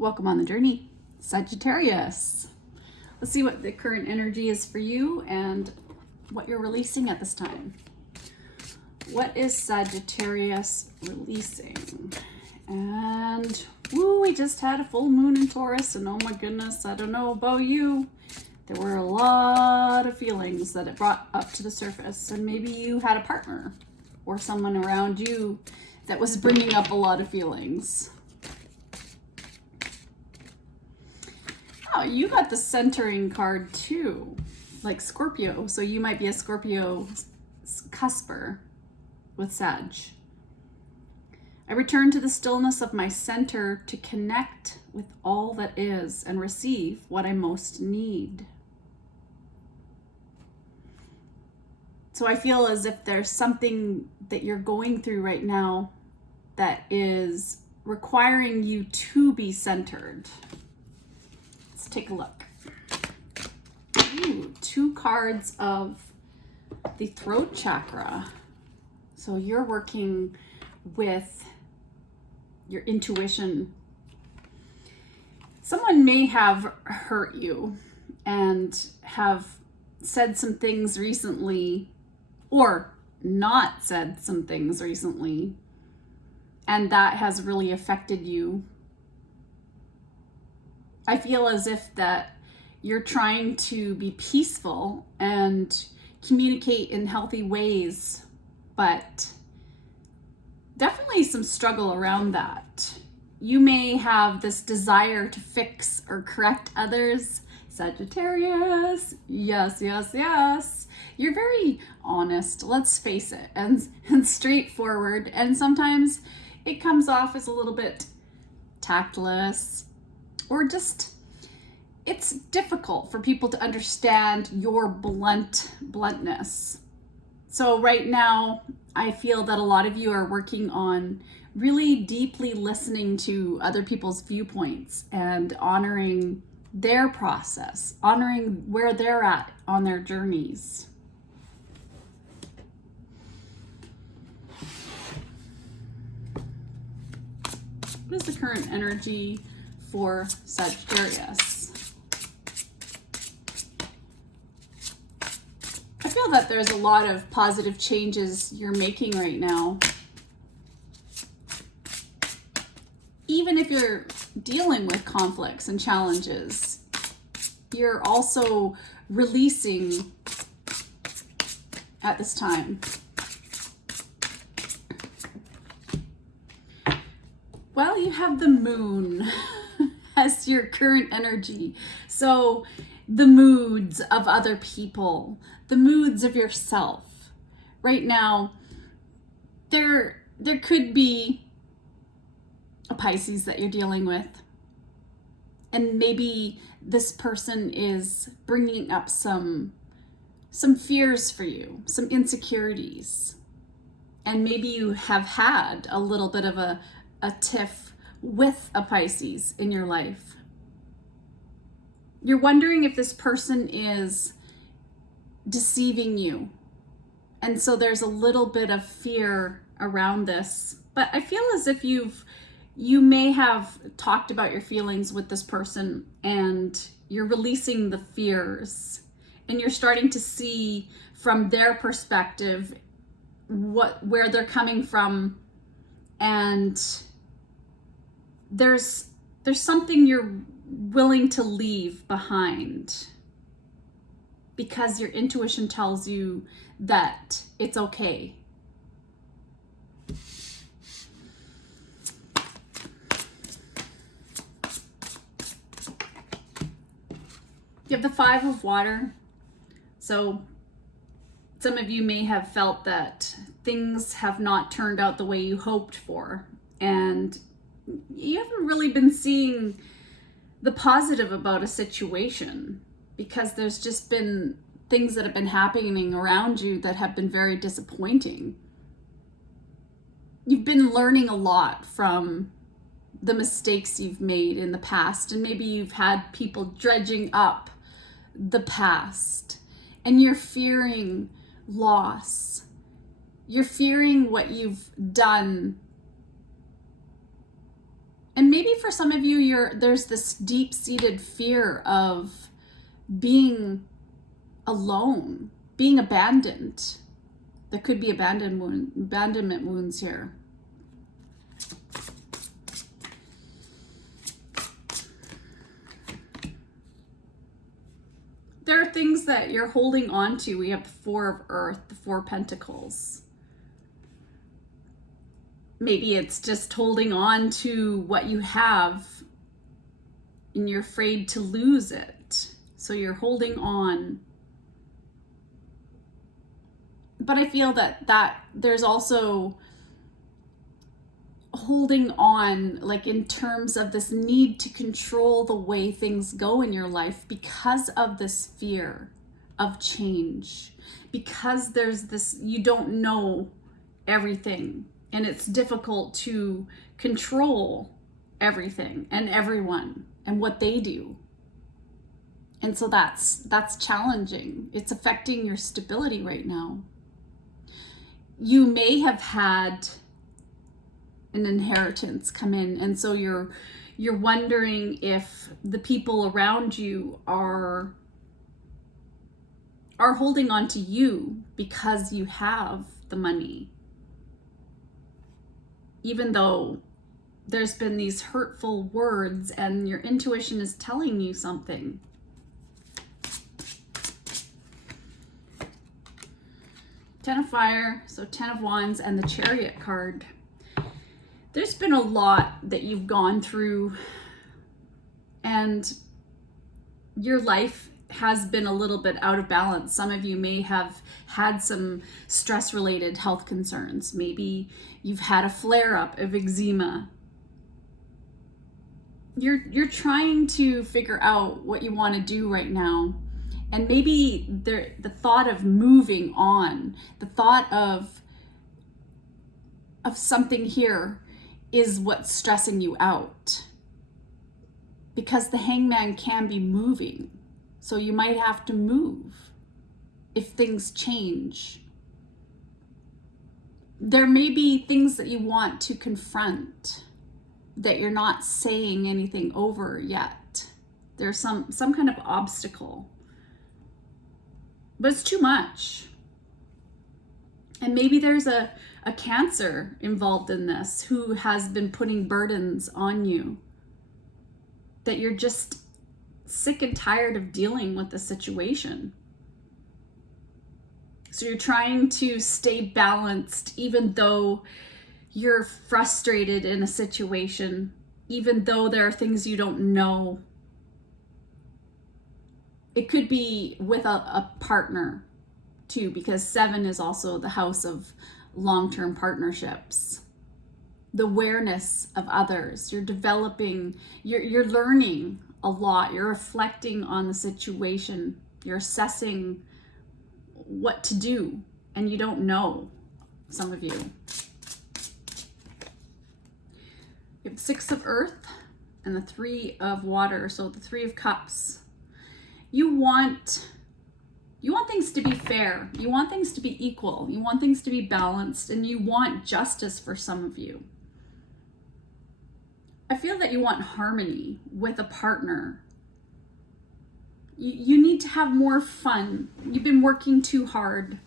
Welcome on the journey, Sagittarius. Let's see what the current energy is for you and what you're releasing at this time. What is Sagittarius releasing? And woo, we just had a full moon in Taurus, and oh my goodness, I don't know about you. There were a lot of feelings that it brought up to the surface, and maybe you had a partner or someone around you that was bringing up a lot of feelings. Oh, you got the centering card too, like Scorpio. So you might be a Scorpio cusper with Sag. I return to the stillness of my center to connect with all that is and receive what I most need. So I feel as if there's something that you're going through right now that is requiring you to be centered. Let's take a look. Ooh, 2 cards of the throat chakra. So you're working with your intuition. Someone may have hurt you and have said some things recently or not said some things recently, and that has really affected you. I feel as if that you're trying to be peaceful and communicate in healthy ways, but definitely some struggle around that. You may have this desire to fix or correct others. Sagittarius, yes, yes, yes. You're very honest, let's face it, and straightforward, and sometimes it comes off as a little bit tactless, or just, it's difficult for people to understand your bluntness. So right now, I feel that a lot of you are working on really deeply listening to other people's viewpoints and honoring their process, honoring where they're at on their journeys. What is the current energy for Sagittarius? I feel that there's a lot of positive changes you're making right now. Even if you're dealing with conflicts and challenges, you're also releasing at this time. Well, you have the moon as your current energy. So the moods of other people, the moods of yourself. Right now, there could be a Pisces that you're dealing with. And maybe this person is bringing up some fears for you, some insecurities. And maybe you have had a little bit of a tiff with a Pisces in your life. You're wondering if this person is deceiving you. And so there's a little bit of fear around this. But I feel as if you may have talked about your feelings with this person and you're releasing the fears and you're starting to see from their perspective where they're coming from, and there's something you're willing to leave behind because your intuition tells you that it's okay. You have the 5 of water. So some of you may have felt that things have not turned out the way you hoped for, and you haven't really been seeing the positive about a situation because there's just been things that have been happening around you that have been very disappointing. You've been learning a lot from the mistakes you've made in the past, and maybe you've had people dredging up the past, and you're fearing loss. You're fearing what you've done And maybe for some of you, there's this deep-seated fear of being alone, being abandoned. There could be abandonment wounds here. There are things that you're holding on to. We have the Four of Earth, the Four Pentacles. Maybe it's just holding on to what you have and you're afraid to lose it. So you're holding on. But I feel that there's also holding on, like in terms of this need to control the way things go in your life because of this fear of change, because there's this, you don't know everything and it's difficult to control everything and everyone and what they do. And so that's challenging. It's affecting your stability right now. You may have had an inheritance come in, and so you're wondering if the people around you are holding on to you because you have the money, even though there's been these hurtful words and your intuition is telling you something. Ten of Fire, so Ten of Wands, and the Chariot card. There's been a lot that you've gone through, and your life has been a little bit out of balance. Some of you may have had some stress-related health concerns. Maybe you've had a flare-up of eczema. You're trying to figure out what you want to do right now. And maybe the thought of moving on, the thought of something here is what's stressing you out. Because the Hangman can be moving. So you might have to move if things change. There may be things that you want to confront that you're not saying anything over yet. There's some kind of obstacle. But it's too much. And maybe there's a Cancer involved in this who has been putting burdens on you, that you're just sick and tired of dealing with the situation. So you're trying to stay balanced even though you're frustrated in a situation, even though there are things you don't know. It could be with a partner too, because 7 is also the house of long-term partnerships. The awareness of others. You're developing, you're learning a lot. You're reflecting on the situation. You're assessing what to do, and you don't know, some of you. You have 6 of Earth and the 3 of Water, so the 3 of Cups. You want things to be fair. You want things to be equal. You want things to be balanced, and you want justice for some of you. I feel that you want harmony with a partner. You need to have more fun. You've been working too hard,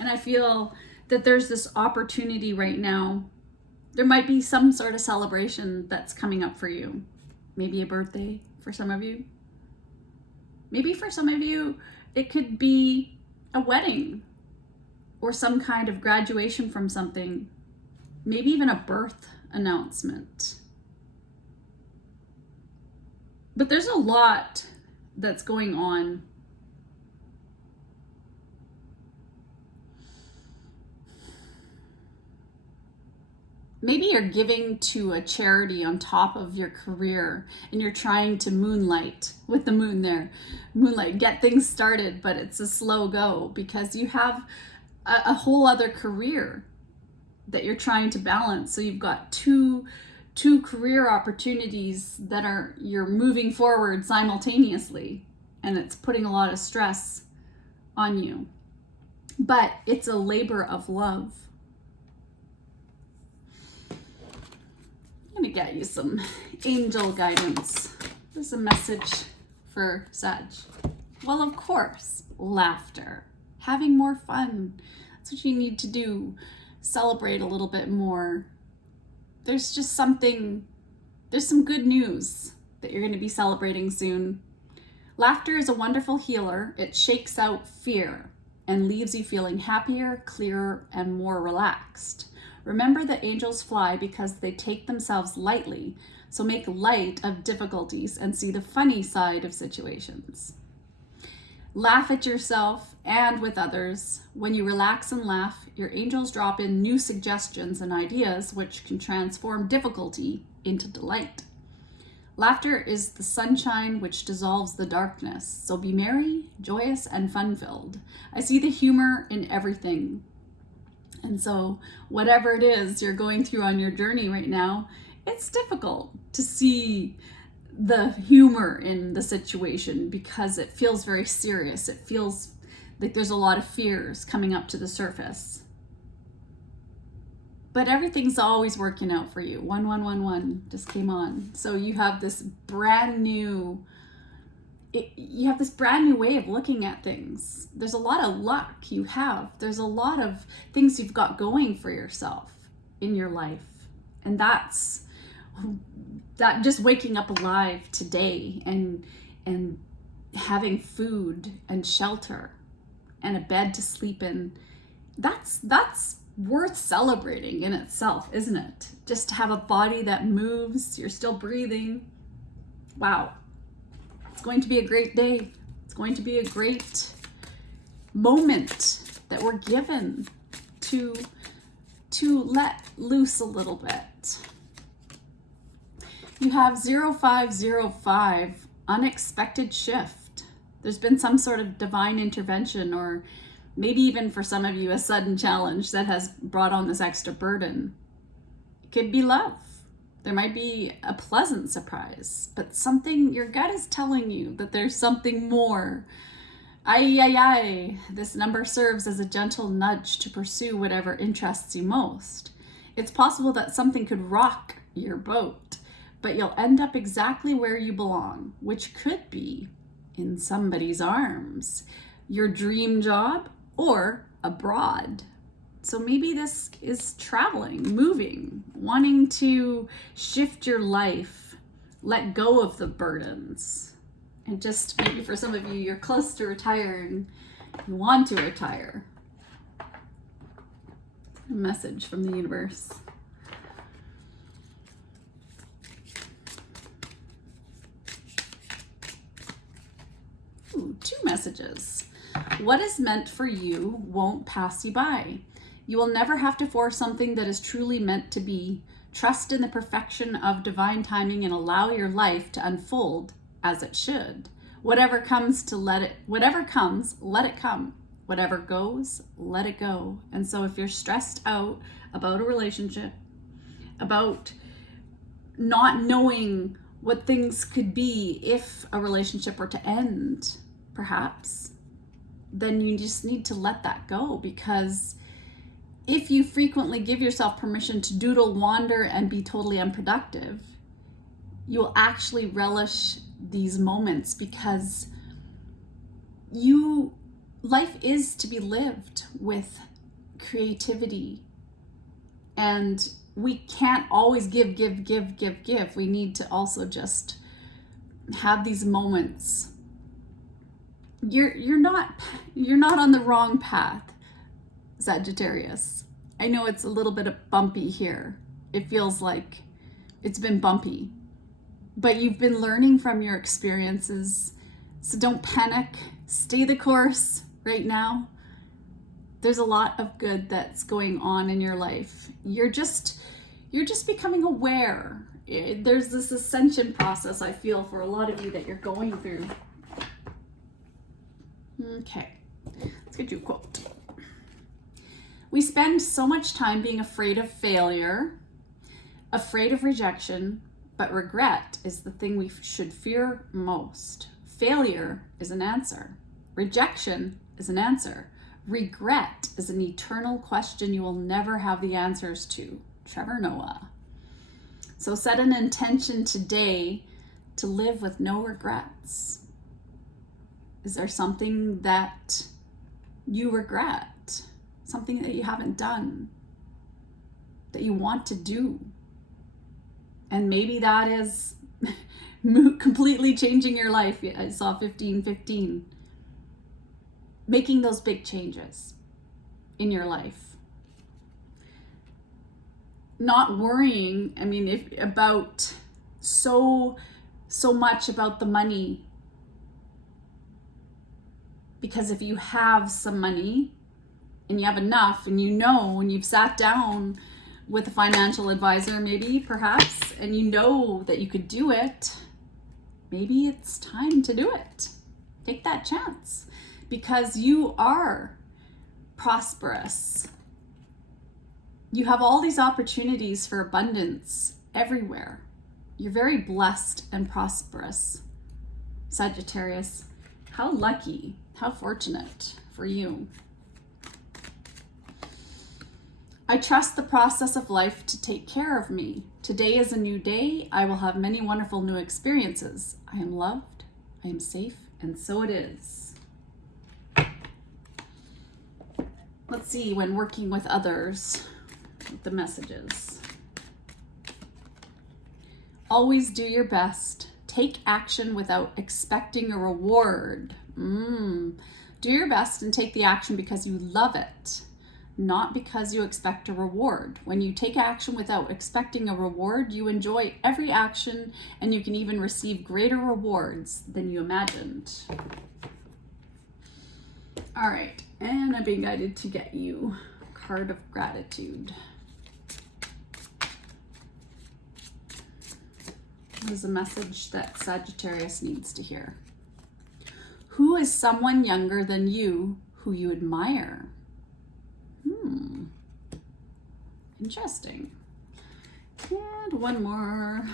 and I feel that there's this opportunity right now. There might be some sort of celebration that's coming up for you. Maybe a birthday for some of you. Maybe for some of you, it could be a wedding or some kind of graduation from something. Maybe even a birth announcement. But there's a lot that's going on. Maybe you're giving to a charity on top of your career and you're trying to moonlight with the moon there. Moonlight, get things started, but it's a slow go because you have a whole other career that you're trying to balance. So you've got two career opportunities that you're moving forward simultaneously, and it's putting a lot of stress on you. But it's a labor of love. I'm gonna get you some angel guidance. There's a message for Sag. Well, of course, laughter, having more fun. That's what you need to do. Celebrate a little bit more. There's some good news that you're going to be celebrating soon. Laughter is a wonderful healer. It shakes out fear and leaves you feeling happier, clearer, and more relaxed. Remember that angels fly because they take themselves lightly, so make light of difficulties and see the funny side of situations. Laugh at yourself and with others. When you relax and laugh, your angels drop in new suggestions and ideas which can transform difficulty into delight. Laughter is the sunshine which dissolves the darkness, so be merry, joyous, and fun-filled. I see the humor in everything. And so whatever it is you're going through on your journey right now, it's difficult to see the humor in the situation because it feels very serious. It feels like there's a lot of fears coming up to the surface. But everything's always working out for you. 1111 just came on. So you have this brand new way of looking at things. There's a lot of luck you have. There's a lot of things you've got going for yourself in your life. And that just waking up alive today and having food and shelter and a bed to sleep in, that's worth celebrating in itself, isn't it? Just to have a body that moves, you're still breathing. Wow. It's going to be a great day. It's going to be a great moment that we're given to let loose a little bit. You have 0505, unexpected shift. There's been some sort of divine intervention, or maybe even for some of you, a sudden challenge that has brought on this extra burden. It could be love. There might be a pleasant surprise, but something, your gut is telling you that there's something more. This number serves as a gentle nudge to pursue whatever interests you most. It's possible that something could rock your boat, but you'll end up exactly where you belong, which could be in somebody's arms, your dream job, or abroad. So maybe this is traveling, moving, wanting to shift your life, let go of the burdens. And just maybe for some of you, you're close to retiring, you want to retire. A message from the universe. Ooh, 2 messages. What is meant for you won't pass you by. You will never have to force something that is truly meant to be. Trust in the perfection of divine timing and allow your life to unfold as it should. Whatever comes, let it come. Whatever goes, let it go. And so if you're stressed out about a relationship, about not knowing what things could be if a relationship were to end, perhaps, then you just need to let that go, because if you frequently give yourself permission to doodle, wander, and be totally unproductive, you'll actually relish these moments, because life is to be lived with creativity, and we can't always give. We need to also just have these moments. You're not on the wrong path, Sagittarius. I know it's a little bit bumpy here. It feels like it's been bumpy, but you've been learning from your experiences. So don't panic. Stay the course right now. There's a lot of good that's going on in your life. You're just becoming aware. There's this ascension process, I feel, for a lot of you that you're going through. Okay, let's get you a quote. We spend so much time being afraid of failure, afraid of rejection, but regret is the thing we should fear most. Failure is an answer. Rejection is an answer. Regret is an eternal question you will never have the answers to. Trevor Noah. So set an intention today to live with no regrets. Is there something that you regret? Something that you haven't done, that you want to do? And maybe that is completely changing your life. I saw 1515. Making those big changes in your life. Not worrying, about so much about the money. Because if you have some money and you have enough, and you know when you've sat down with a financial advisor, maybe, perhaps, and you know that you could do it, maybe it's time to do it. Take that chance, because you are prosperous. You have all these opportunities for abundance everywhere. You're very blessed and prosperous, Sagittarius. How lucky, how fortunate for you. I trust the process of life to take care of me. Today is a new day. I will have many wonderful new experiences. I am loved, I am safe, and so it is. Let's see, when working with others, the messages. Always do your best. Take action without expecting a reward. Do your best and take the action because you love it, not because you expect a reward. When you take action without expecting a reward, you enjoy every action, and you can even receive greater rewards than you imagined. All right, and I'm being guided to get you a card of gratitude. What is a message that Sagittarius needs to hear? Who is someone younger than you who you admire? Interesting. And one more.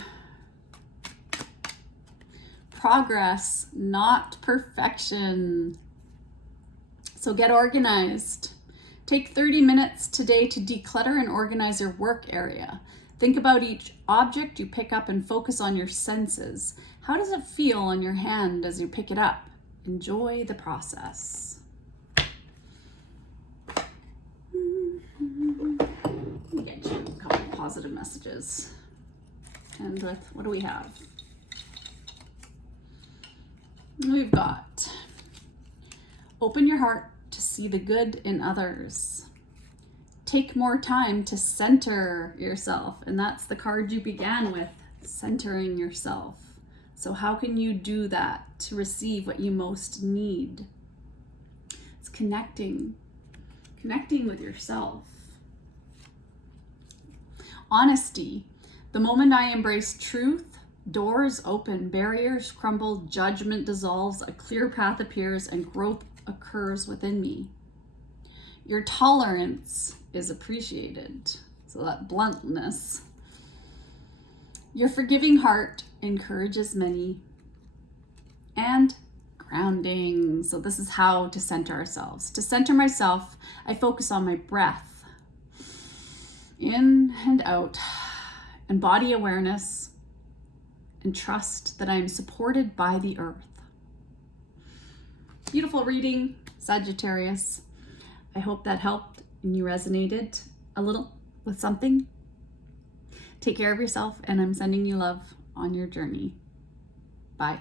Progress, not perfection. So get organized. Take 30 minutes today to declutter and organize your work area. Think about each object you pick up and focus on your senses. How does it feel on your hand as you pick it up? Enjoy the process. Let me get you a couple of positive messages. And with, what do we have? We've got, open your heart to see the good in others. Take more time to center yourself. And that's the card you began with, centering yourself. So how can you do that to receive what you most need? It's connecting with yourself. Honesty. The moment I embrace truth, doors open, barriers crumble, judgment dissolves, a clear path appears, and growth occurs within me. Your tolerance is appreciated. So that bluntness. Your forgiving heart encourages many. And grounding. So this is how to center ourselves. To center myself, I focus on my breath. In and out. And body awareness. And trust that I am supported by the earth. Beautiful reading, Sagittarius. I hope that helped and you resonated a little with something. Take care of yourself, and I'm sending you love on your journey. Bye.